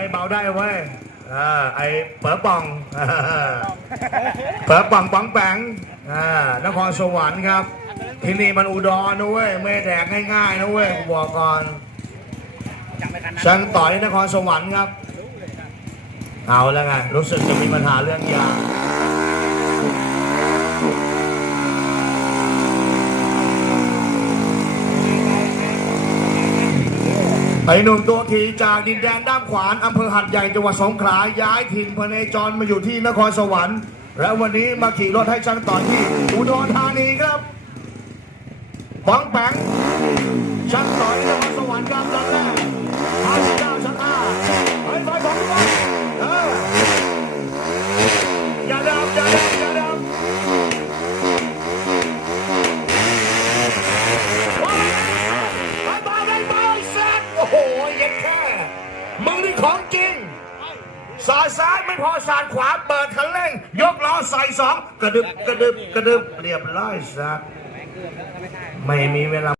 ยเบาได้เว้ยอ่าไอ้เป๋อป่องเป๋อป่องป๋องแปงอ่านครสวรรค์ครับ ที่นี่มันอุดรนะเว้ยไม่แดกง่ายๆนะเว้ยกูบอกก่อนช่างต่อยนครสวรรค์ครับ เอาแล้วไงรู้สึกจะมีปัญหาเรื่องยา ไอ้หนุ่มตัวขี่จากดินแดนด้ามขวานอำเภอหัดใหญ่จังหวัดสงขลาย้ายถิ่นพเนจรมาอยู่ที่นครสวรรค์ และวันนี้มาขี่รถให้ช่างต่อที่อุดรธานีครับบังแปง ของจริงสายซ้ายไม่พอสายขวาเปิดคันเร่ง ยกล้อใส่สองกระดึบกระดึบกระดึบเรียบร้อยสักไม่มีเวลา